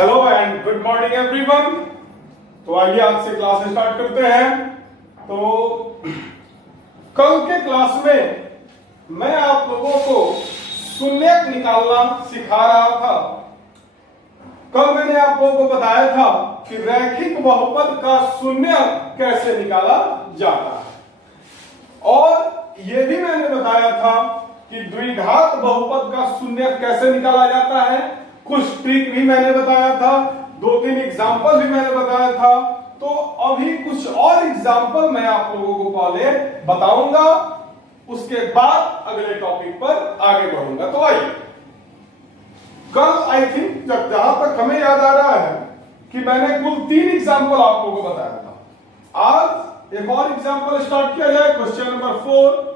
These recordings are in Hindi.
Hello and good morning everyone. तो आइए आज से क्लास स्टार्ट करते हैं। तो कल के क्लास में मैं आप लोगों को शून्यक निकालना सिखा रहा था। कल मैंने आप लोगों को बताया था कि रैखिक बहुपद का शून्यक कैसे निकाला जाता है, और यह भी मैंने बताया था कि द्विघात बहुपद का शून्यक कैसे निकाला जाता है। कुछ ट्रिक भी मैंने बताया था, 2-3 एग्जाम्पल भी मैंने बताया था। तो अभी कुछ और एग्जाम्पल मैं आप लोगों को पहले बताऊंगा, उसके बाद अगले टॉपिक पर आगे बढ़ूंगा। तो आइए, कल आई थिंक जहां तक हमें याद आ रहा है कि मैंने कुल 3 एग्जाम्पल आप लोगों को बताया था। आज एक और एग्जाम्पल स्टार्ट किया जाए। Question number 4।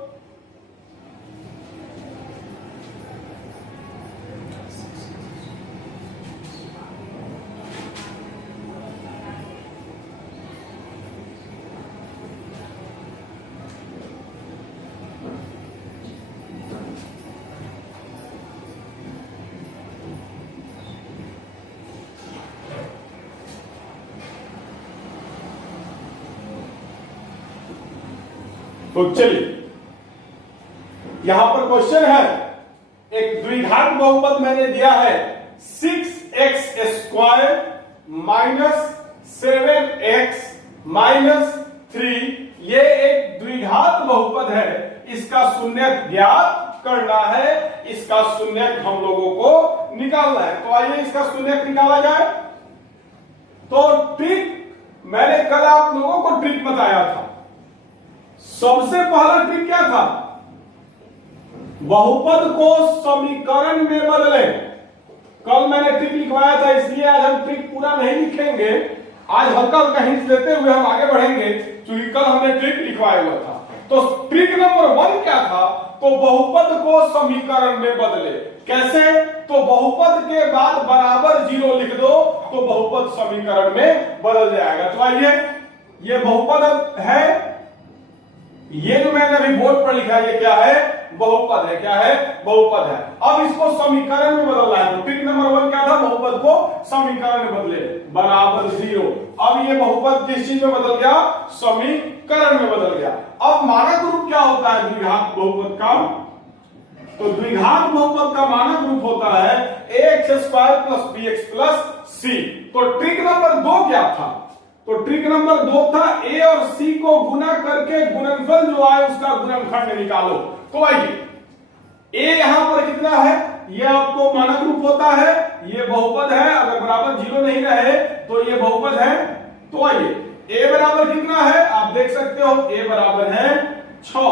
तो चलिए, यहां पर क्वेश्चन है, एक द्विघात बहुपद मैंने दिया है 6x² - 7x - 3। ये एक द्विघात बहुपद है, इसका शून्यक ज्ञात करना है, इसका शून्यक हम लोगों को निकालना है। तो आइए इसका शून्यक निकाला जाए। तो ट्रिक मैंने कल आप लोगों को ट्रिक बताया था। सबसे पहला ट्रिक क्या था? बहुपद को समीकरण में बदलें। कल मैंने ट्रिक लिखवाया था, इसलिए आज हम ट्रिक पूरा नहीं लिखेंगे। आज हल्का हल्का हिंट देते हुए हम आगे बढ़ेंगे, क्योंकि कल हमने ट्रिक लिखवाया हुआ था। तो ट्रिक नंबर 1 क्या था? तो बहुपद को समीकरण में बदले। कैसे? तो बहुपद के बाद बराबर 0 लिख दो तो बहुपद समीकरण में बदल जाएगा। तो आइए, ये बहुपद है, ये जो मैंने अभी बोर्ड पर लिखा है, ये क्या है? बहुपद है। क्या है? बहुपद है। अब इसको समीकरण में बदलना है। तो ट्रिक नंबर 1 क्या था? बहुपद को समीकरण में बदले, बराबर 0। अब ये बहुपद किस चीज में बदल गया? समीकरण में बदल गया। अब मानक रूप क्या होता है द्विघात बहुपद का? तो द्विघात बहुपद का मानक रूप होता है ax² + bx + c। तो ट्रिक नंबर 2 क्या था? तो ट्रिक नंबर 2 था a और c को गुना करके गुणनफल जो आए उसका गुणनखंड निकालो। तो आइए, a यहां पर कितना है? ये आपको मानक रूप होता है, ये बहुपद है। अगर बराबर 0 नहीं रहे तो ये बहुपद है। तो आइए, a बराबर कितना है आप देख सकते हो, a बराबर है 6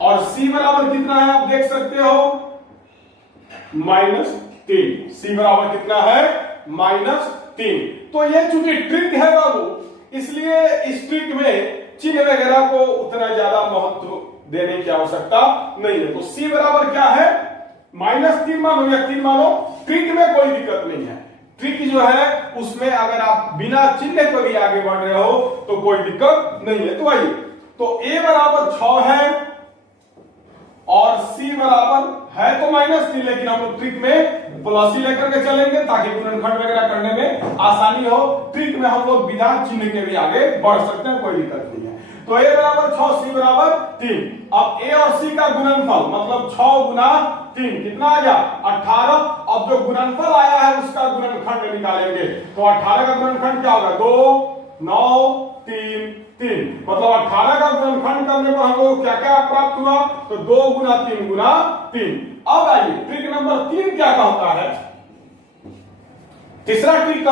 और c बराबर कितना है आप देख सकते हो, -3। c बराबर कितना है? -3। तो ये चूंकि ट्रिक है बाबू, इसलिए इस ट्रिक में चिन्ह वगैरह को उतना ज्यादा महत्व देने की आवश्यकता नहीं है। तो c बराबर क्या है? -3 मानो या 3 मानो, ट्रिक में कोई दिक्कत नहीं है। ट्रिक जो है उसमें अगर आप बिना चिन्ह को भी आगे बढ़ रहे हो तो कोई दिक्कत नहीं है। तो आइए, तो a बराबर 6 है और c बराबर है तो -3, लेकिन हम लोग ट्रिक में प्लस ही लेकर के चलेंगे ताकि गुणनखंड वगैरह करने में आसानी हो। ट्रिक में हम लोग बिना चिन्ह के भी आगे बढ़ सकते हैं, कोई दिक्कत नहीं है। तो a बराबर 6, c बराबर 3। अब a और c का गुणनफल मतलब 6 × 3 कितना आ गया? 18। अब जो गुणनफल आया है उसका गुणनखंड निकालेंगे। तो 18 का गुणनखंड क्या होगा? 2, 9, 3, 3। मतलब 18 का गुणनखंड करने पर हम लोग क्या क्या प्राप्त हुआ? तो 2 × 3 × 3। अब आइए, ट्रिक नंबर 3 क्या कहता है? तीसरा ट्रिक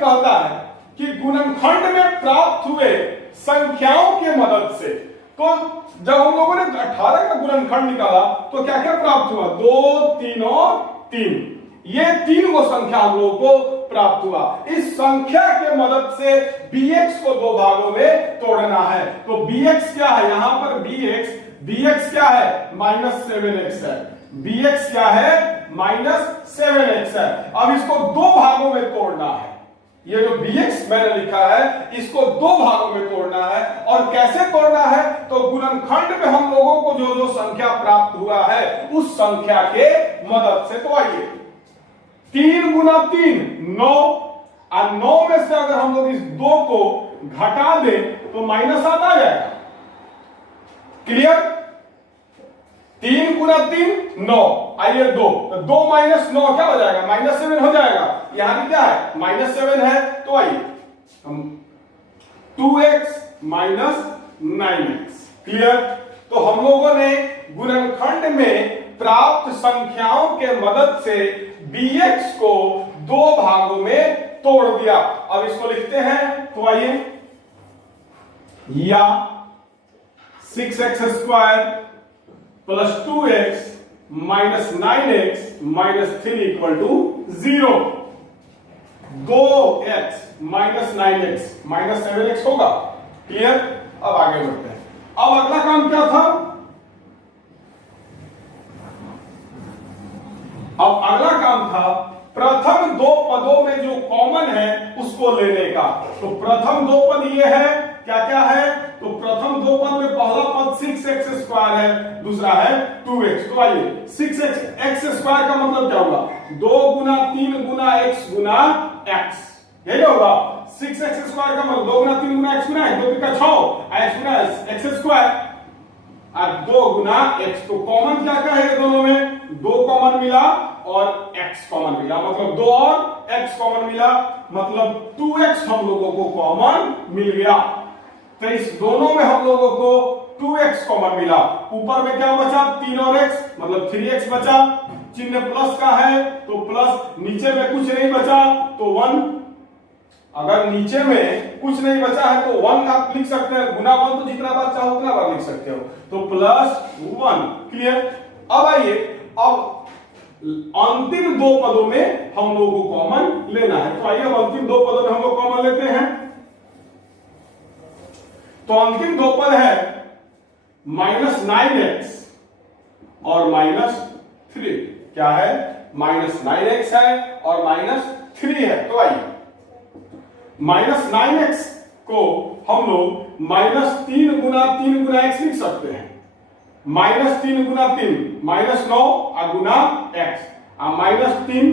कहता है कि गुणनखंड में प्राप्त हुए संख्याओं के मदद से। तो जब हम लोगों ने 18 का गुणनखंड निकाला तो क्या क्या प्राप्त हुआ? 2, 3 और 3। ये 3 वो संख्या हम लोगों को प्राप्त हुआ। इस संख्या के मदद से bx को 2 भागों में तोड़ना है। तो bx क्या है? यहां पर bx क्या है? -7x है। bx क्या है? -7x है। अब इसको 2 भागों में तोड़ना है। ये जो bx मैंने लिखा है इसको दो भागों में तोड़ना है। और कैसे तोड़ना है? तो गुणनखंड में हम लोगों को जो जो संख्या प्राप्त हुआ है उस संख्या के मदद से। तो आइए 3 गुना 3 9, और 9 में से अगर हम लोग इस 2 को घटा दें तो -7 आ जाएगा। क्लियर? 3 गुना 3 9, आइए 2, तो 2 माइनस 9 क्या हो जाएगा? -7 हो जाएगा। यहां भी क्या है? -7 है। तो आइए हम 2x माइनस 9x। क्लियर? तो हम लोगों ने गुणनखंड में प्राप्त संख्याओं के मदद से bx को दो भागों में तोड़ दिया। अब इसको लिखते हैं। तो आइए, या 6x square plus 2x minus 9x minus 3 equal to 0। 2x minus 9x minus 7x होगा। क्लियर? अब आगे बढ़ते हैं। अब अगला काम क्या था? अब अगला काम था प्रथम दो पदों में जो कॉमन है उसको लेने का। तो प्रथम दो पद ये है, क्या क्या है? तो प्रथम दो पद में पहला पद 6x स्क्वायर है, दूसरा है 2x। तो आइए 6x स्क्वायर का मतलब क्या होगा? 2 गुना 3 गुना x गुना x, यही होगा। 6x स्क्वायर का मतलब 2 गुना 3 गुना x गुना x, 2 का 6 x गुना x स्क्वायर और 2 गुना x। तो कॉमन क्या क्या है दोनों में? 2 कॉमन मिला और x कॉमन मिला, मतलब 2 और x कॉमन मिला, मतलब 2x हम लोगों को कॉमन मिल गया। तो इस दोनों में हम लोगों को 2x कॉमन मिला। ऊपर में क्या बचा? 3 और x, मतलब 3x बचा। चिन्ह प्लस का है तो प्लस, नीचे में कुछ नहीं बचा तो 1। अगर नीचे में कुछ नहीं बचा है तो 1 आप लिख सकते हैं, गुना 1 तो जितना बार चाहो उतना बार लिख सकते हो, तो +1। क्लियर? अब आइए, अब अंतिम दो पदों में हम लोगों को कॉमन लेना है। तो आइए अब अंतिम दो पदों में हम लोग कॉमन लेते हैं। तो अंतिम दो पद है -9x और -3। क्या है? -9x है और -3 है। तो आइए -9x को हम लोग -3 गुना 3 गुना x लिख सकते हैं। -3 गुना 3 -9 और गुना x, -3,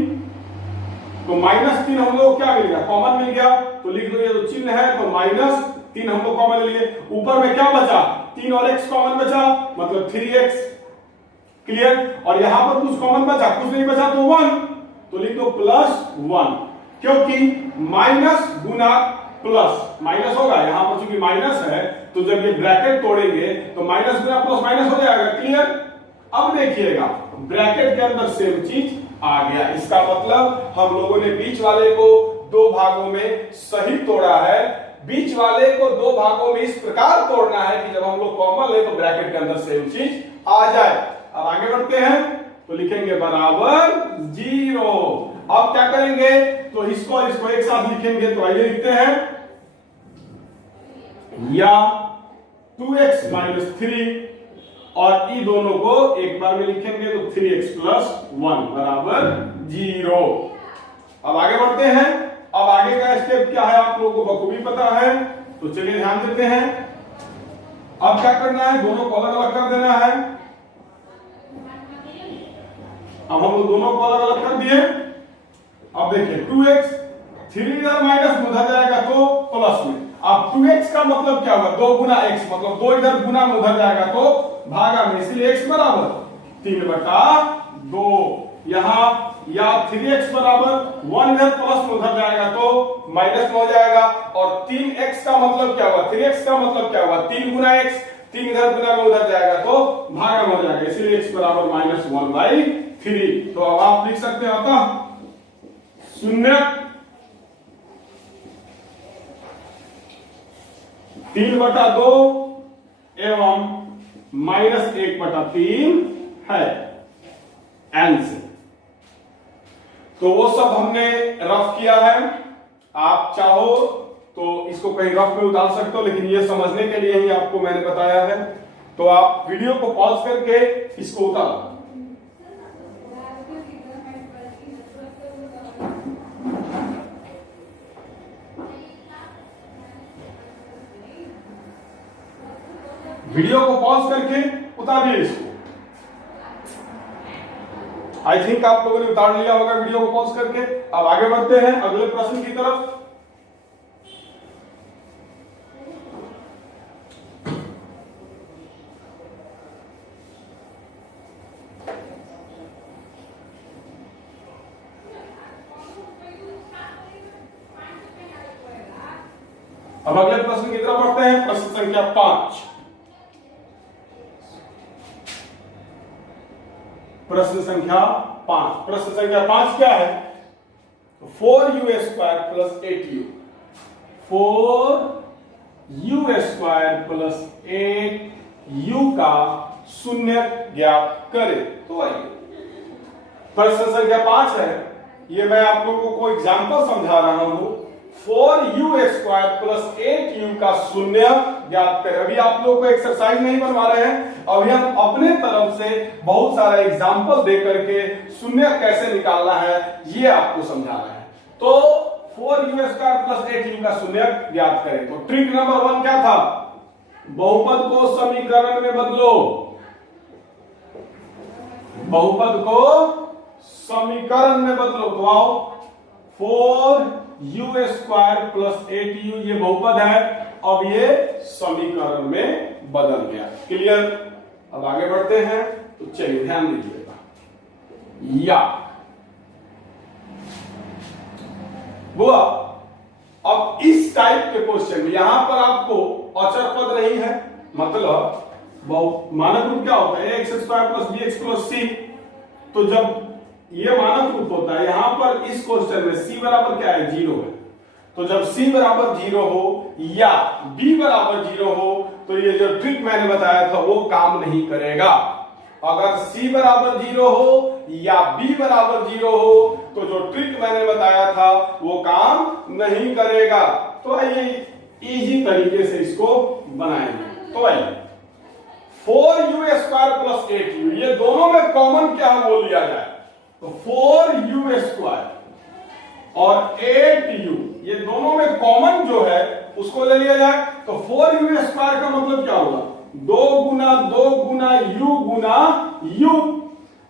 तो -3 हम लोग क्या मिल गया? कॉमन मिल गया। तो लिख दो, ये जो चिन्ह है तो -3 हम लोग कॉमन ले लिए। ऊपर में क्या बचा? 3 और x कॉमन बचा, मतलब 3x। क्लियर? और यहां पर कुछ कॉमन बचा? कुछ नहीं बचा तो 1, तो लिख दो +1, क्योंकि माइनस गुना प्लस माइनस होगा। यहां पर चूंकि माइनस है तो जब ये ब्रैकेट तोड़ेंगे तो माइनस गुना प्लस माइनस हो जाएगा। क्लियर? अब देखिएगा ब्रैकेट के अंदर सेम चीज आ गया। इसका मतलब हम लोगों ने बीच वाले को दो भागों में सही तोड़ा है। बीच वाले को दो भागों में इस प्रकार तोड़ना है कि जब हम लोग कॉमन ले तो ब्रैकेट के अंदर सेम चीज आ जाए। अब आगे बढ़ते हैं तो लिखेंगे बराबर 0। अब क्या करेंगे? तो इसको एक साथ लिखेंगे। तो आइए लिखते हैं, या 2x माइनस 3 और ई दोनों को एक बार में लिखेंगे तो 3x प्लस 1 बराबर 0। अब आगे बढ़ते हैं। अब आगे का स्टेप क्या है आप लोगों को बखूबी पता है, तो चलिए ध्यान देते हैं। अब क्या करना है? दोनों को अलग अलग कर देना है। अब हम लोग दोनों को अलग अलग कर दिए। अब देखिए 2x 3 इधर माइनस में उधर जाएगा तो प्लस में। अब 2x का मतलब क्या होगा? 2 गुना x, मतलब 2 इधर गुना में उधर जाएगा तो भागा में, इसलिए x बराबर 3/2। यहां या 3x बराबर 1 इधर प्लस में उधर जाएगा तो माइनस में हो जाएगा। और 3x का मतलब क्या होगा? 3x का मतलब क्या होगा? 3 गुना x, 3 इधर गुना में उधर जाएगा तो भागा में हो जाएगा, इसलिए x बराबर -1/3। तो अब आप लिख सकते हैं अतः 0 3/2 एवं -1/3 है आंसर। तो वो सब हमने रफ किया है। आप चाहो तो इसको कहीं रफ में उतार सकते हो, लेकिन ये समझने के लिए ही आपको मैंने बताया है। तो आप वीडियो को पॉज करके इसको उतारो। वीडियो को पॉज करके उतारिए इसको। आई थिंक आप लोगों ने उतार लिया होगा वीडियो को पॉज करके। अब आगे बढ़ते हैं अगले प्रश्न की तरफ। अब अगले प्रश्न की तरफ बढ़ते हैं। प्रश्न संख्या 5। प्रश्न संख्या 5। प्रश्न संख्या 5 क्या है? 4u² plus 8u। 4u² plus 8u का शून्य ज्ञात करें। तो आइए प्रश्न संख्या 5 है, ये मैं आप लोगों को एग्जांपल समझा रहा हूं। 4u² प्लस 8u का शून्य ज्ञात करें। अभी आप लोगों को एक्सरसाइज नहीं बनवा रहे हैं, अभी हम अपने तरफ से बहुत सारा एग्जांपल दे करके शून्य कैसे निकालना है ये आपको समझा रहे हैं। तो 4u² प्लस 8u का शून्य ज्ञात करें। तो ट्रिक नंबर 1 क्या था? बहुपद को समीकरण में बदलो। बहुपद को समीकरण में बदलो। तो आओ 4u² प्लस 8u ये बहुपद है, अब ये समीकरण में बदल गया। क्लियर? अब आगे बढ़ते हैं। तो चलिए ध्यान दीजिएगा। या वो अब इस टाइप के क्वेश्चन में यहां पर आपको अचर पद नहीं है, मतलब मानक रूप क्या होता है? x² plus bx plus c। तो जब ये मानक रूप होता है, यहां पर इस क्वेश्चन में c बराबर क्या है? 0 है। तो जब c बराबर 0 हो या b बराबर 0 हो तो ये जो ट्रिक मैंने बताया था वो काम नहीं करेगा। अगर c बराबर 0 हो या b बराबर 0 हो तो जो ट्रिक मैंने बताया था वो काम नहीं करेगा। तो आइए इजी तरीके से इसको बनाएंगे। तो आइए 4u² प्लस 8u ये दोनों में कॉमन क्या है वो लिया जाए। तो 4u² और 8u ये दोनों में कॉमन जो है उसको ले लिया जाए। तो 4u² का मतलब क्या होगा? 2 गुना 2 गुना u गुना u।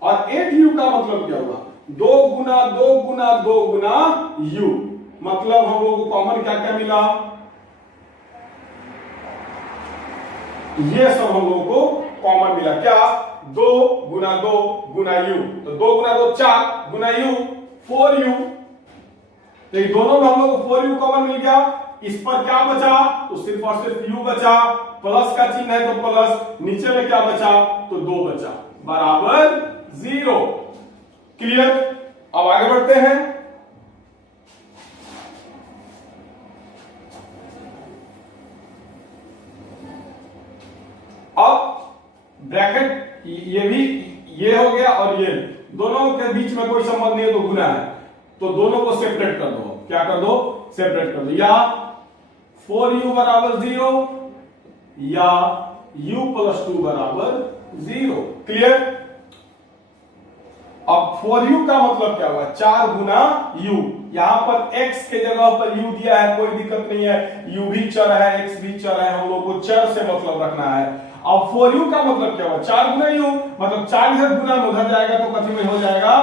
और 8u का मतलब क्या होगा? 2 गुना 2 गुना 2 गुना u। मतलब हम लोगों को कॉमन क्या क्या मिला? ये सब हम लोगों को कॉमन मिला। क्या? 2 गुना 2 गुना u। तो 2 गुना 2 4 गुना u 4u। तो ये दोनों में हम लोग को 4u कॉमन मिल गया। इस पर क्या बचा? तो सिर्फ और सिर्फ u बचा। प्लस का चिन्ह है तो प्लस, नीचे में क्या बचा? तो 2 बचा, बराबर 0। क्लियर? अब आगे बढ़ते हैं। अब ब्रैकेट ये भी ये हो गया और ये दोनों के बीच में कोई संबंध नहीं है तो गुना है, तो दोनों को सेपरेट कर दो। क्या कर दो? सेपरेट कर दो। या 4u बराबर 0 या u प्लस 2 बराबर 0। क्लियर? अब 4u का मतलब क्या हुआ? 4 गुना u। यहां पर x के जगह पर u दिया है, कोई दिक्कत नहीं है। u भी चर है, x भी चर है, हम लोग को चर से मतलब रखना है। अब 4u का मतलब क्या हुआ? 4 गुना u, मतलब 4 इधर गुना में उधर जाएगा तो कथी में हो जाएगा?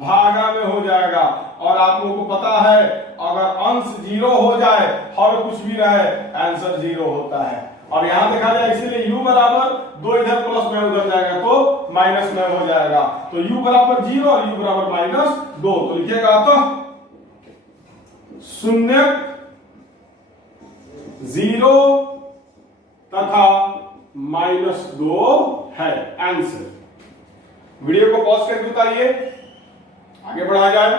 भागा में हो जाएगा। और आप लोगों को पता है अगर अंश 0 हो जाए और कुछ भी रहे आंसर 0 होता है। और यहां देखा जाए इसीलिए u बराबर 2 इधर प्लस में उधर जाएगा तो माइनस में हो जाएगा। तो u बराबर 0 और u बराबर -2। तो लिखिएगा तो 0 0 तथा -2 है आंसर। वीडियो को पॉज करके उतारिए, आगे बढ़ाया जाए।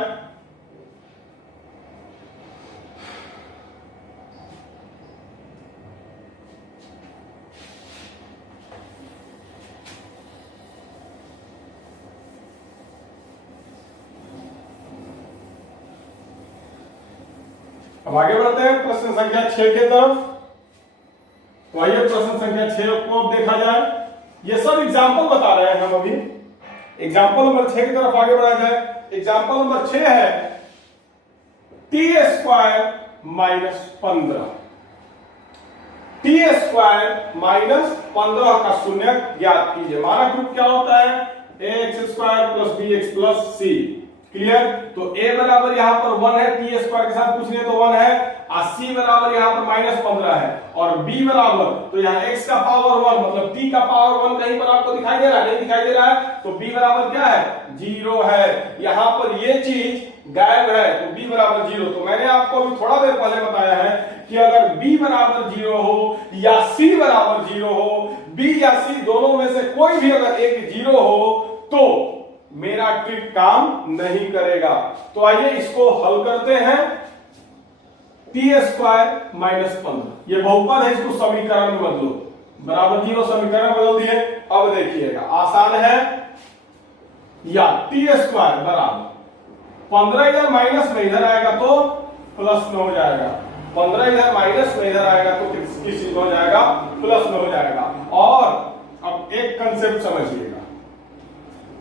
अब आगे बढ़ते हैं प्रश्न संख्या 6 की तरफ। तो आइए प्रश्न संख्या 6 को अब देखा जाए। ये सब एग्जाम्पल बता रहे हैं हम अभी। एग्जाम्पल नंबर 6 की तरफ आगे बढ़ा जाए। एग्जाम्पल नंबर 6 है t² - 15। टी स्क्वायर माइनस 15 का शून्य ज्ञात कीजिए। मानक रूप क्या होता है? X square plus B X plus C. Clear? तो a बराबर यहाँ पर 1 है, टी स्क्वायर के साथ कुछ नहीं तो 1 है, और c बराबर यहाँ पर माइनस 15 है, और b बराबर तो यहाँ x का पावर 1 मतलब t का पावर 1 कहीं पर आपको दिखाई दे रहा है? नहीं दिखाई दे रहा है, तो b बराबर क्या है? 0 है। यहाँ पर ये चीज गायब है, तो b बराबर 0। तो मैंने आपको अभी थोड़ा देर पहले बताया है कि अगर b बराबर 0 हो या c बराबर 0 हो, b या c दोनों में से कोई भी अगर एक 0 हो तो मेरा ट्रिक काम नहीं करेगा। तो आइए इसको हल करते हैं। टी स्क्वायर माइनस 15 ये बहुपद है, इसको समीकरण में बदलो, बराबर 0 समीकरण में बदल दिए। अब देखिएगा आसान है, या टी स्क्वायर बराबर 15 इधर माइनस में इधर आएगा तो प्लस में हो जाएगा, 15 इधर माइनस में इधर आएगा तो किस चीज में हो जाएगा? प्लस में हो जाएगा। और अब एक कंसेप्ट समझिएगा,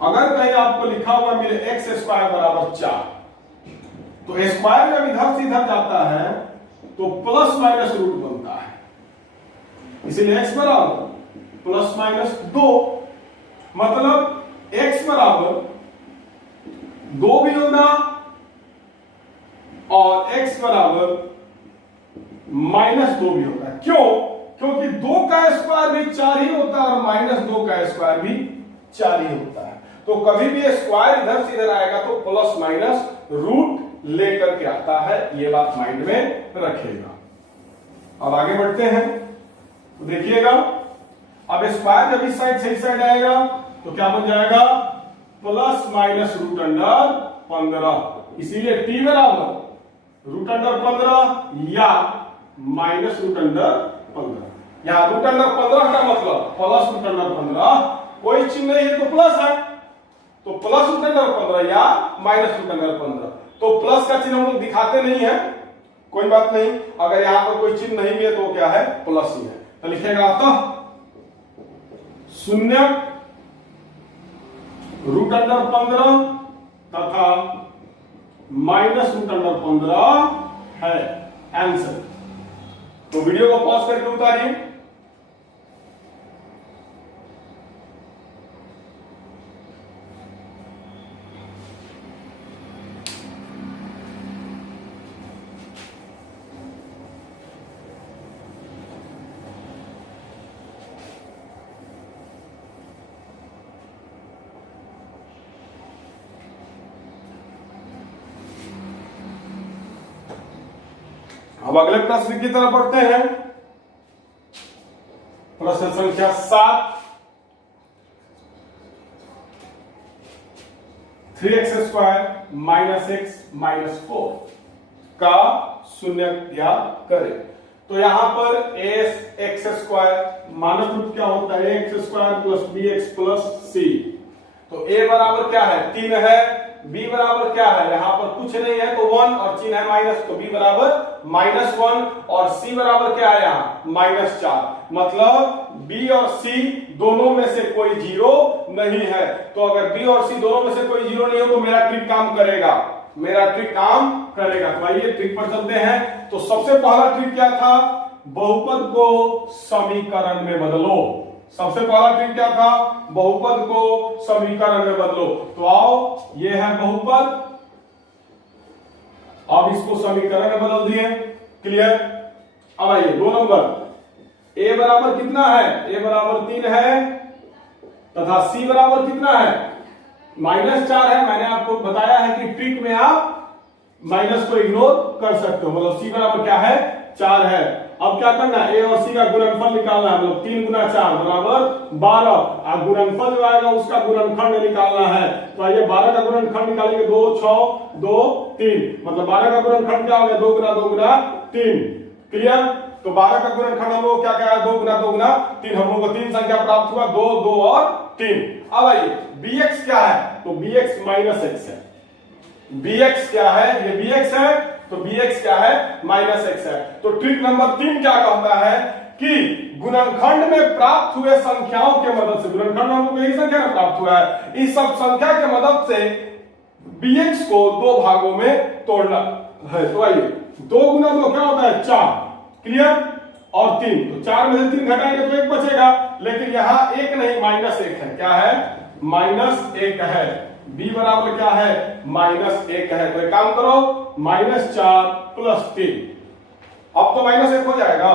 अगर कहीं आपको लिखा हुआ मिले एक्स स्क्वायर बराबर 4, तो स्क्वायर जब इधर से इधर जाता है तो प्लस माइनस रूट बनता है, इसीलिए एक्स बराबर प्लस माइनस 2, मतलब एक्स बराबर 2 भी होगा और एक्स बराबर माइनस 2 भी होगा। क्यों? क्योंकि 2 का स्क्वायर भी 4 ही होता है और माइनस 2 का स्क्वायर भी 4 ही होता है। तो कभी भी स्क्वायर इधर से इधर आएगा तो प्लस माइनस रूट लेकर के आता है, ये बात माइंड में रखिएगा। अब आगे बढ़ते हैं, तो देखिएगा अब स्क्वायर जब इस साइड से इस साइड आएगा तो क्या बन जाएगा? प्लस माइनस रूट अंडर 15, इसीलिए टी बराबर रूट अंडर 15 या माइनस रूट अंडर 15। यहां रूट अंडर 15 का मतलब प्लस रूट अंडर 15, कोई चिन्ह नहीं है तो प्लस है, तो प्लस रूट अंडर 15 या माइनस रूट अंडर 15। तो प्लस का चिन्ह हम लोग दिखाते नहीं है, कोई बात नहीं, अगर यहां पर कोई चिन्ह नहीं भी है तो क्या है? प्लस ही है। तो लिखेगा अतः शून्य रूट अंडर 15 तथा माइनस रूट अंडर 15 है आंसर। तो वीडियो को पॉज करके उतारिए। अब अगले प्रश्न की तरफ बढ़ते हैं। प्रश्न संख्या 7, 3x square minus x minus 4 का शून्य ज्ञात करें। तो यहां पर एक्स स्क्वायर मानक रूप क्या होता है? X square plus B X plus C. तो a बराबर क्या है? 3 है, b बराबर क्या है? यहां पर कुछ नहीं है तो 1 और चिन्ह है माइनस, तो b बराबर -1 और c बराबर क्या है? यहां -4, मतलब b और c दोनों में से कोई 0 नहीं है। तो अगर b और c दोनों में से कोई 0 नहीं हो तो मेरा ट्रिक काम करेगा, मेरा ट्रिक काम करेगा। तो आइए ट्रिक पर चलते हैं। तो सबसे पहला ट्रिक क्या था? बहुपद को समीकरण में बदलो। सबसे पहला ट्रिक क्या था? बहुपद को समीकरण में बदलो। तो आओ, ये है बहुपद, अब इसको समीकरण में बदल दिए। क्लियर? अब आइए 2 नंबर, a बराबर कितना है? a बराबर 3 है तथा c बराबर कितना है? -4 है। मैंने आपको बताया है कि ट्रिक में आप माइनस को इग्नोर कर सकते हो, मतलब c बराबर क्या है? 4 है। अब क्या करना है? a और c का गुणनफल निकालना है, मतलब 3 गुना 4 बराबर 12, और गुणनफल जो आएगा उसका गुणनखंड निकालना है। तो आइए 12 का गुणनखंड निकालेंगे, 2 6 2 3, मतलब 12 का गुणनखंड क्या हो गया? 2 गुना 2 गुना 3। क्लियर? तो 12 का गुणनखंड हम लोग क्या क्या है? 2 गुना 2 गुना 3, हम लोग को 3 संख्या प्राप्त हुआ, 2 2 और 3। अब आइए bx क्या है? तो bx माइनस x है। bx क्या है? ये bx है, तो bx क्या है? -x है। तो ट्रिक नंबर 3 क्या कहता है कि गुणनखंड में प्राप्त हुए संख्याओं के मदद से, गुणनखंड में हमको यही संख्या में प्राप्त हुआ है, इस सब संख्या के मदद से bx को 2 भागों में तोड़ना है। तो आइए 2 गुना 2 क्या होता है? 4। क्लियर? और 3, तो 4 में से 3 घटाएंगे तो 1 बचेगा, लेकिन यहाँ 1 नहीं -1 है। क्या है? -1 है। b बराबर क्या है? -1 है। तो एक काम करो, -4 + 3, अब तो -1 हो जाएगा,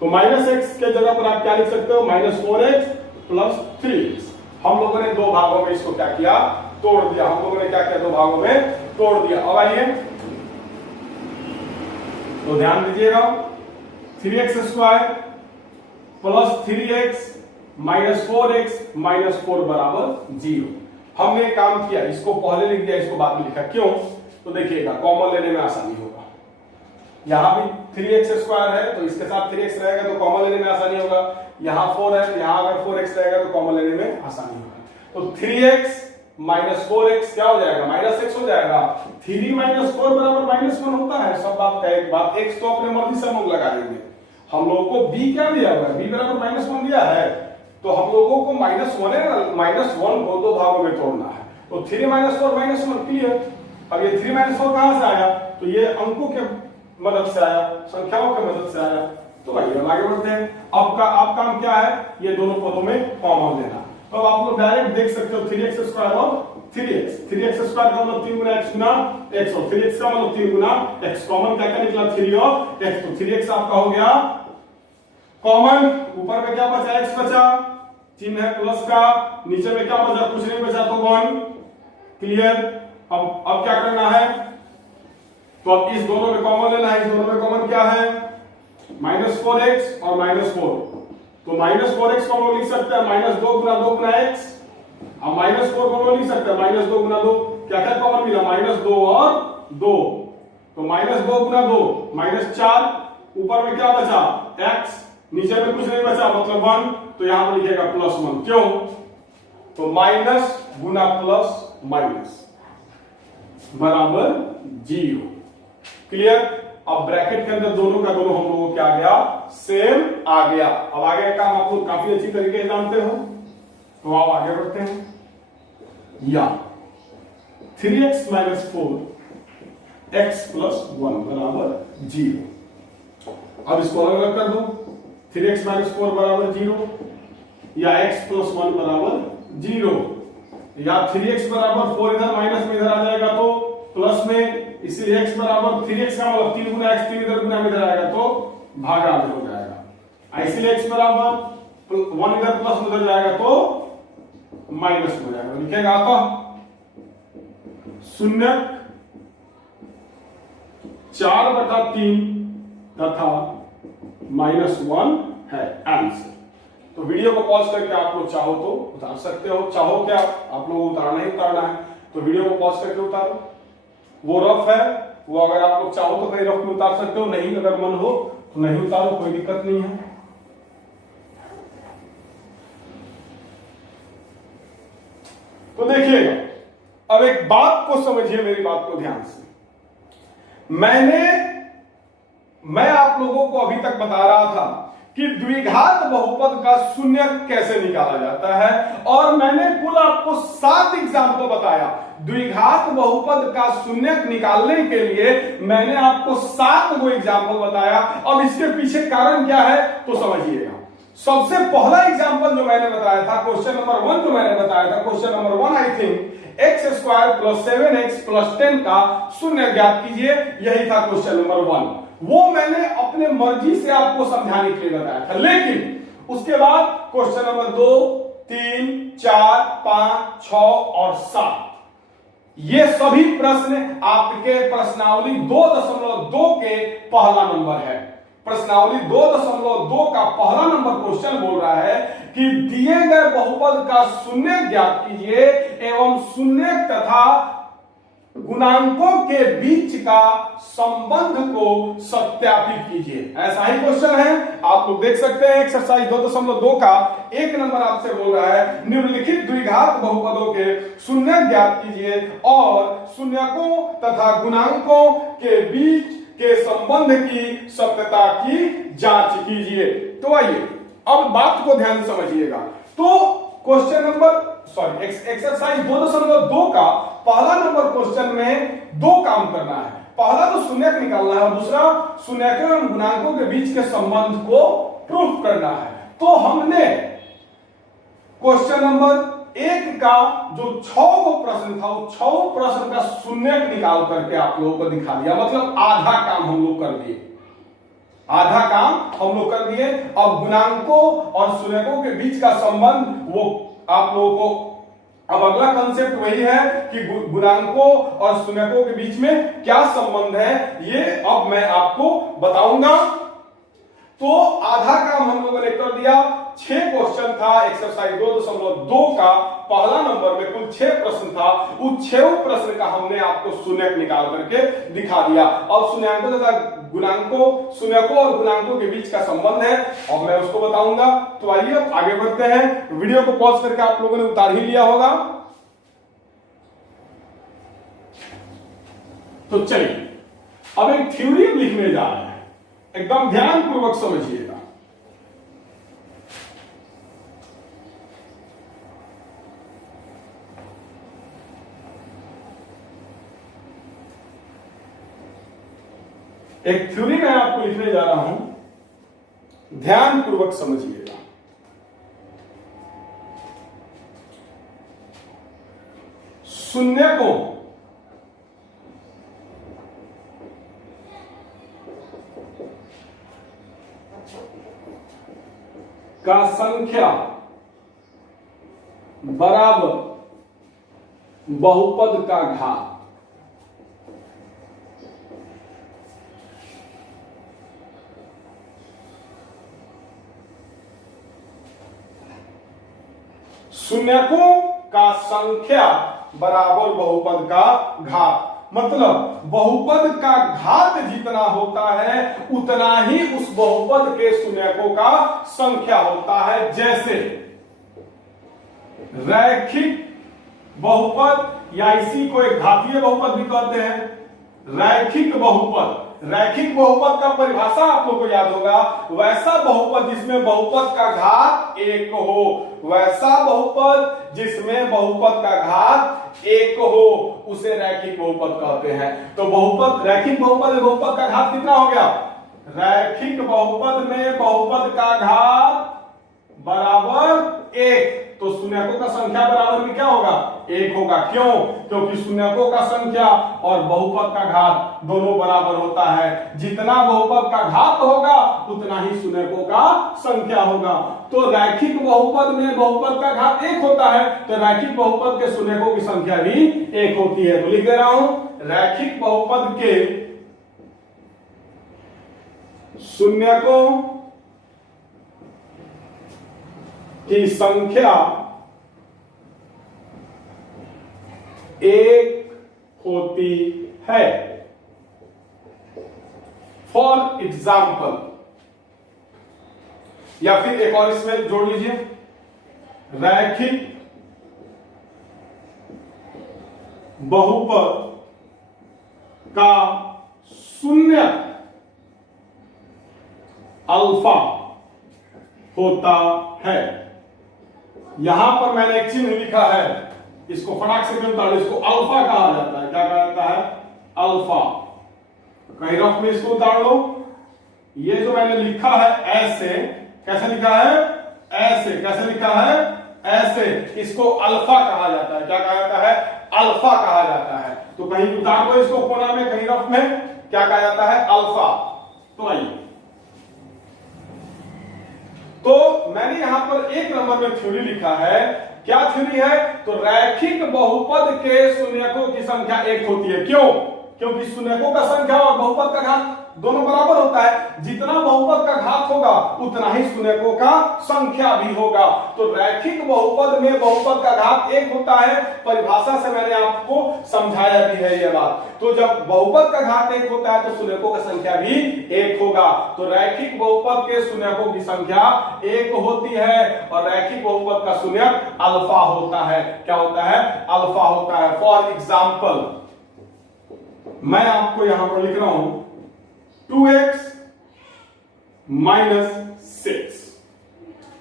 तो -x के जगह पर आप क्या लिख सकते हो? -4x + 3x। हम लोगों ने दो भागों में इसको क्या किया? तोड़ दिया। हम लोगों ने क्या किया? दो भागों में तोड़ दिया। अब आइए तो ध्यान दीजिएगा, 3x² + 3x -4x -4 बराबर 0। हमने काम किया, इसको पहले लिख दिया, इसको बाद में लिखा। क्यों? तो देखिएगा, कॉमन लेने में आसानी होगा। यहां भी 3x² है तो इसके साथ 3x रहेगा तो कॉमन लेने में आसानी होगा। यहां 4 है, यहां अगर 4x रहेगा तो कॉमन लेने में आसानी होगा। तो 3x -4x क्या हो जाएगा? -x हो जाएगा। 3 - 4 बराबर -1 होता है। सब बात का एक बात, x तो अपने मर्जी से हम लोग लगा देंगे। हम लोगों को b क्या दिया हुआ है? b बराबर -1 दिया है, तो हम लोगों को -1 है ना, -1 को दो भागों में तोड़ना है। तो 3 - 4 -1 क्लियर। अब ये 3 - 4 कहां से आया? तो ये अंकों के मदद से आया, संख्याओं की मदद से आया। तो भाई हम आगे बढ़ते हैं। अब काम क्या है? ये दोनों पदों में कॉमन लेना। तो अब आप लोग डायरेक्ट देख सकते हो 3x² और 3x। 3x² का मतलब 3 गुना x गुना x, और 3x का मतलब 3 गुना x। कॉमन क्या क्या निकला? 3 और x। तो 3x आपका हो गया कॉमन। ऊपर में क्या बचा? x बचा, चिन्ह है प्लस का। नीचे में क्या बचा? कुछ नहीं बचा, तो 1। क्लियर। अब क्या करना है? तो अब इस दोनों में कॉमन लेना है। इस दोनों में कॉमन क्या है? -4x और -4। तो -4x को हम लोग लिख सकते हैं -2 गुना 2 गुना x। अब -4 को हम लोग लिख सकते हैं -2 गुना 2। क्या क्या कॉमन मिला? -2 और 2। तो -2 गुना 2 -4। ऊपर में क्या बचा? x। नीचे में कुछ नहीं बचा, मतलब 1। तो यहां पर लिखेगा +1। क्यों? तो माइनस गुना प्लस माइनस बराबर 0। क्लियर। अब ब्रैकेट के अंदर दोनों का दोनों हम लोगों को क्या आ गया? सेम आ गया। अब आगे का काम आप लोग काफी अच्छी तरीके से जानते हो, तो आप आगे बढ़ते हैं। या 3x - 4 x + 1 बराबर 0। अब इसको अलग अलग कर दो। 3x - 4 बराबर 0, या x + 1 बराबर 0, या 3x बराबर 4 इधर माइनस में इधर आ जाएगा तो प्लस में, इसीलिए x बराबर 3x का मतलब 3 गुना x, 3 इधर गुना में इधर आएगा तो भागा में हो जाएगा। इसलिए x बराबर 1 इधर प्लस में उधर जाएगा तो माइनस में हो जाएगा। लिखेगा तो 0 4/3 तथा -1 है आंसर। तो वीडियो को पॉज करके आप लोग चाहो तो उतार सकते हो। चाहो क्या आप लोग उतारना ही उतारना है तो वीडियो को पॉज करके उतारो। वो रफ है, वो अगर आप लोग चाहो तो कहीं रफ में उतार सकते हो, नहीं अगर मन हो तो नहीं उतारो, कोई दिक्कत नहीं है। तो देखिएगा, अब एक बात को समझिए, मेरी बात को ध्यान से। मैं आप लोगों को अभी तक बता रहा था कि द्विघात बहुपद का शून्य कैसे निकाला जाता है, और मैंने कुल आपको 7 एग्जाम्पल बताया। द्विघात बहुपद का शून्य निकालने के लिए मैंने आपको 7 गो एग्जाम्पल बताया। अब इसके पीछे कारण क्या है तो समझिएगा। सबसे पहला एग्जाम्पल जो मैंने बताया था, क्वेश्चन नंबर 1 जो मैंने बताया था, question number 1 I think x² + 7x + 10 का शून्य ज्ञात कीजिए, यही था क्वेश्चन नंबर 1। वो मैंने अपने मर्जी से आपको समझाने के लिए बताया था। लेकिन उसके बाद क्वेश्चन नंबर 2, 3, 4, 5, 6 और 7, ये सभी प्रश्न आपके प्रश्नावली 2.2 के पहला नंबर है। प्रश्नावली 2.2 का पहला नंबर क्वेश्चन बोल रहा है कि दिए गए बहुपद का शून्य ज्ञात कीजिए एवं शून्य तथा गुणांकों के बीच का संबंध को सत्यापित कीजिए। ऐसा ही क्वेश्चन है, आप लोग देख सकते हैं। एक्सरसाइज 2.2 का 1 नंबर आपसे बोल रहा है निम्नलिखित द्विघात बहुपदों के शून्य ज्ञात कीजिए और शून्यकों तथा गुणांकों के बीच के संबंध की सत्यता की जांच कीजिए। तो आइए अब बात को ध्यान से समझिएगा। तो क्वेश्चन नंबर एक्सरसाइज 2.2 का पहला नंबर क्वेश्चन में 2 काम करना है। पहला तो शून्यक निकालना है और दूसरा शून्यकों एवं गुणांकों के बीच के संबंध को प्रूफ करना है। तो हमने क्वेश्चन नंबर 1 का जो 6 को प्रश्न था, वो 6 प्रश्न का शून्यक निकाल करके आप लोगों को दिखा दिया। मतलब आधा काम हम लोग कर दिए, आधा काम हम लोग कर दिए। अब गुणांकों और शून्यकों के बीच का संबंध वो आप लोगों को, अब अगला कंसेप्ट वही है कि गुणांकों और शून्यकों के बीच में क्या संबंध है, ये अब मैं आपको बताऊंगा। तो आधा काम हम लोगों ने कर दिया। 6 क्वेश्चन था एक्सरसाइज 2.2 का, पहला नंबर में कुल 6 प्रश्न था। उस 6 प्रश्न का हमने आपको शून्यक निकाल करके दिखा दिया। अब शून्यकों तथा गुणांकों, शून्यकों और गुणांकों के बीच का संबंध है, अब मैं उसको बताऊंगा। तो आइए अब आगे बढ़ते हैं। वीडियो को पॉज करके आप लोगों ने उतार ही लिया होगा। तो चलिए अब एक थ्योरी लिखने जा रहे हैं, एकदम ध्यानपूर्वक समझिएगा। एक थ्योरी मैं आपको लिखने जा रहा हूं, ध्यानपूर्वक समझिएगा। शून्यकों का संख्या बराबर बहुपद का घात। शून्यकों का संख्या बराबर बहुपद का घात, मतलब बहुपद का घात जितना होता है उतना ही उस बहुपद के शून्यकों का संख्या होता है। जैसे रैखिक बहुपद, या इसी को एक घातीय बहुपद भी कहते हैं। रैखिक बहुपद, रैखिक बहुपद का परिभाषा आप लोगों को याद होगा, वैसा बहुपद जिसमें बहुपद का घात 1 हो, वैसा बहुपद जिसमें बहुपद का घात 1 हो उसे रैखिक बहुपद कहते हैं। तो बहुपद, रैखिक बहुपद में बहुपद का घात कितना हो गया? रैखिक बहुपद में बहुपद का घात बराबर 1, तो शून्यकों का संख्या बराबर में क्या होगा? 1 होगा। क्यों? क्योंकि शून्यकों का संख्या और बहुपद का घात दोनों बराबर होता है। जितना बहुपद का घात होगा उतना ही शून्यकों का संख्या होगा। तो रैखिक बहुपद में बहुपद का घात 1 होता है, तो रैखिक बहुपद के शून्यकों की संख्या भी 1 होती है। तो लिख दे रहा हूं, रैखिक बहुपद के शून्यकों की संख्या 1 होती है। फॉर एग्जाम्पल, या फिर एक और इसमें जोड़ लीजिए, रैखिक बहुपद का शून्य अल्फा होता है। यहां पर मैंने एक चिन्ह लिखा है, इसको फटाक से क्यों उतार, इसको अल्फा कहा जाता है। क्या कहा जाता है? अल्फा। कहीं रफ में इसको उतार लो। ये जो मैंने लिखा है ऐसे, कैसे लिखा है? ऐसे। कैसे लिखा है? ऐसे। इसको अल्फा कहा जाता है। क्या कहा जाता है? अल्फा कहा जाता है। तो कहीं उतार दो इसको कोना में, कहीं रफ में, क्या कहा जाता है? अल्फा। तो आइए, तो मैंने यहां पर 1 नंबर में थ्योरी लिखा है। क्या थ्योरी है? तो रैखिक बहुपद के शून्यकों की संख्या 1 होती है। क्यों? क्योंकि शून्यकों का संख्या और बहुपद का घात दोनों बराबर होता है। जितना बहुपद का घात होगा उतना ही शून्यकों का संख्या भी होगा। तो रैखिक बहुपद में बहुपद का घात 1 होता है। परिभाषा से मैंने आपको समझाया भी है यह बात। तो जब बहुपद का घात 1 होता है तो शून्यकों की संख्या भी 1 होगा। तो रैखिक बहुपद के शून्यकों की संख्या 1 होती है और रैखिक बहुपद का शून्यक अल्फा होता है। क्या होता है? अल्फा होता है। फॉर एग्जाम्पल, मैं आपको यहां पर लिख रहा हूं 2x - 6,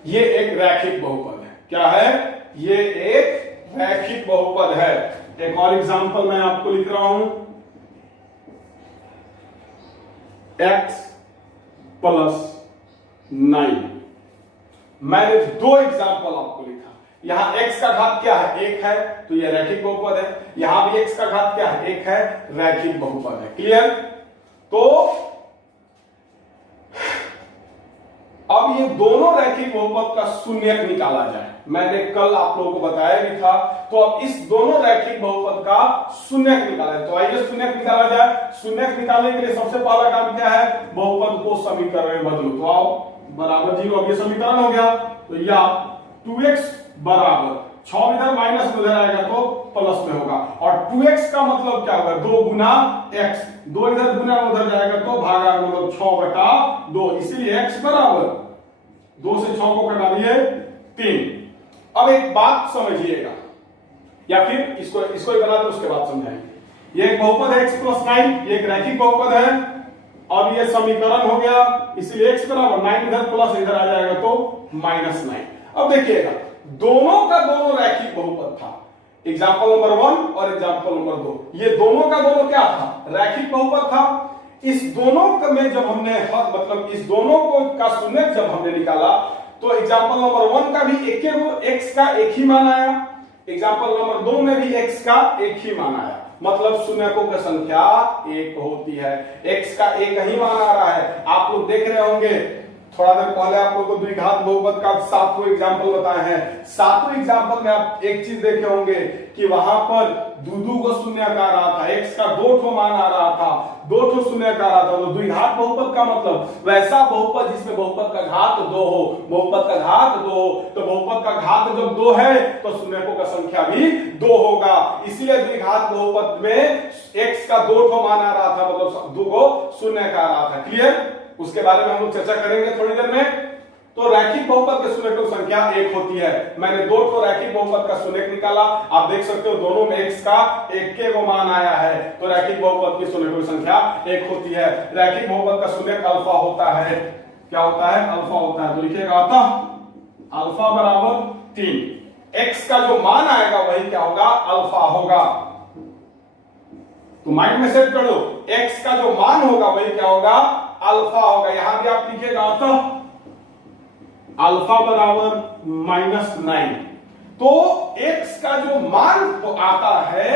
ये एक रैखिक बहुपद है। क्या है? ये एक रैखिक बहुपद है। एक और एग्जांपल मैं आपको लिख रहा हूं x प्लस 9। मैंने दो एग्जाम्पल आपको लिखा। यहां x का घात क्या है, 1 है, तो यह रैखिक बहुपद है। यहां भी x का घात क्या है, 1 है, रैखिक बहुपद है। क्लियर? तो अब ये दोनों रैखिक बहुपद का शून्यक निकाला जाए। मैंने कल आप लोगों को बताया भी था। तो अब इस दोनों रैखिक बहुपद का शून्यक निकाला जाए। तो आइए शून्यक निकाला जाए। शून्यक निकालने के लिए सबसे पहला काम क्या है, बहुपद को समीकरण में बदलो। तो आओ, बराबर 0। अब ये समीकरण हो गया। तो या 2x बराबर 6 इधर माइनस में उधर आएगा तो प्लस में होगा। और 2x का मतलब क्या होगा, 2 गुना x। 2 इधर गुना उधर जाएगा तो भागा, मतलब 6/2। इसीलिए x बराबर 2 से 6 को कटा दिए 3। अब एक बात समझिएगा, या फिर इसको ही बना दो, उसके बाद समझाएंगे। ये एक बहुपद है x प्लस 9, ये एक रैखिक बहुपद है। अब ये समीकरण हो गया, इसलिए x बराबर 9 इधर प्लस इधर आ जाएगा तो -9। अब देखिएगा, दोनों का दोनों रैखिक बहुपद था। एग्जाम्पल नंबर 1 और एग्जाम्पल नंबर 2, ये दोनों का दोनों क्या था, रैखिक बहुपद था। इस दोनों में जब हमने मतलब इस दोनों को का शून्यक जब हमने निकाला तो एग्जाम्पल नंबर 1 का भी x का एक ही मान आया, एग्जाम्पल नंबर 2 में भी x का एक ही मान आया। मतलब शून्यकों की संख्या 1 होती है। x का एक ही मान आ रहा है। आप लोग देख रहे होंगे, थोड़ा देर पहले आप लोगों को द्विघात बहुपद का 7वां एग्जाम्पल बताए हैं। 7वें एग्जाम्पल में आप एक चीज देखे होंगे कि वहां पर दो को शून्यक आ रहा था, x का 2 मान आ रहा था, 2 शून्यक आ रहा था। तो द्विघात बहुपद का मतलब वैसा बहुपद जिसमें बहुपद का घात 2 हो, बहुपद का घात 2 हो। तो बहुपद का घात जब 2 है तो शून्यकों का संख्या भी 2 होगा। इसीलिए द्विघात बहुपद में x का 2 मान आ रहा था, मतलब 2 को शून्यक आ रहा था। क्लियर? उसके बारे में हम लोग चर्चा करेंगे थोड़ी देर में। तो रैखिक बहुपद के शून्यकों की संख्या 1 होती है। मैंने 2 रैखिक बहुपद का शून्यक निकाला। आप देख सकते हो दोनों में x का एक के मान आया है, तो रैखिक बहुपद की शून्यकों की संख्या 1 होती है। रैखिक बहुपद का शून्यक अल्फा होता है। क्या होता है? अल्फा होता है। तो लिखिएगा अतः अल्फा बराबर 3। x का जो मान आएगा वही क्या होगा, अल्फा होगा। तो माइंड में सेट कर लो, x का जो मान होगा वही क्या होगा, अल्फा होगा। यहां भी आप लिखिएगा अतः अल्फा बराबर -9। तो x का जो मान तो आता है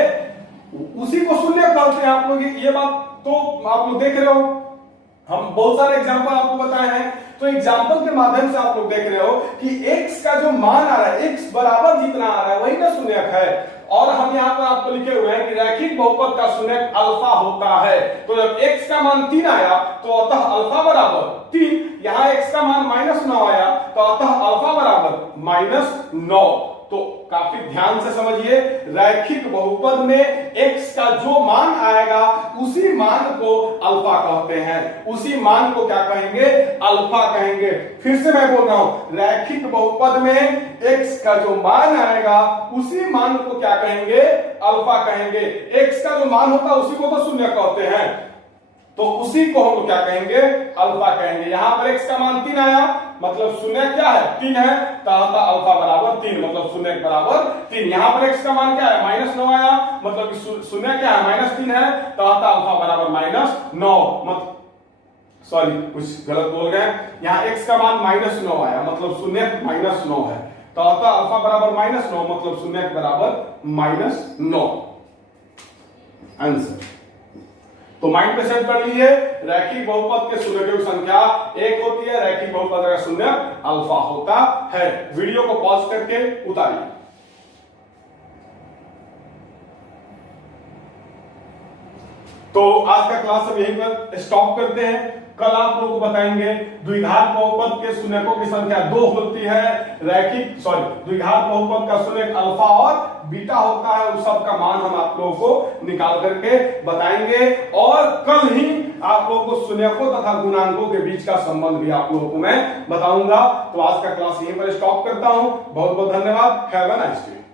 उसी को शून्य कहते हैं। आप लोग ये बात तो आप लोग देख रहे हो, हम बहुत सारे एग्जांपल आपको बताए हैं। तो एग्जांपल के माध्यम से आप लोग देख रहे हो कि x का जो मान आ रहा है, x बराबर जितना आ रहा है वही ना शून्यक है। और हम यहाँ पर आपको लिखे हुए हैं कि रैखिक बहुपद का शून्यक अल्फा होता है। तो जब x का मान 3 आया तो अतः अल्फा बराबर 3। यहाँ x का मान -9 आया तो अतः अल्फा बराबर -9। तो काफी ध्यान से समझिए, रैखिक बहुपद में x का जो मान आएगा उसी मान को अल्फा कहते हैं। उसी मान को क्या कहेंगे, अल्फा कहेंगे। फिर से मैं बोल रहा हूं, रैखिक बहुपद में x का जो मान आएगा उसी मान को क्या कहेंगे, अल्फा कहेंगे। x का जो मान होता है उसी को तो शून्य कहते हैं, तो उसी को हम क्या कहेंगे, अल्फा कहेंगे। यहां पर x का मान 3 आया, मतलब शून्य क्या है, 3 है, तो अल्फा बराबर 3, मतलब शून्य बराबर 3। यहां पर x का मान क्या है, -9 आया, मतलब शून्य क्या है, -3 है, तो अल्फा बराबर -9। सॉरी, कुछ गलत बोल गए। यहां x का मान -9 आया, मतलब शून्य -9 है, तो अल्फा बराबर -9, मतलब शून्य बराबर -9। आंसर तो माइंड में सेट कर लीजिए, रैखिक बहुपद के शून्यकों की संख्या 1 होती है, रैखिक बहुपद का शून्य अल्फा होता है। वीडियो को पॉज करके उतारिए। तो आज का क्लास अब यहीं पर स्टॉप करते हैं। कल आप लोगों को बताएंगे द्विघात बहुपद के शून्यकों की संख्या 2 होती है, द्विघात बहुपद का शून्यक अल्फा और बीटा होता है। उस सब का मान हम आप लोगों को निकाल करके बताएंगे। और कल ही आप लोगों को शून्यकों तथा गुणांकों के बीच का संबंध भी आप लोगों को मैं बताऊंगा। तो आज का क्लास यहीं पर स्टॉप करता हूं। बहुत बहुत धन्यवाद। Have a nice day.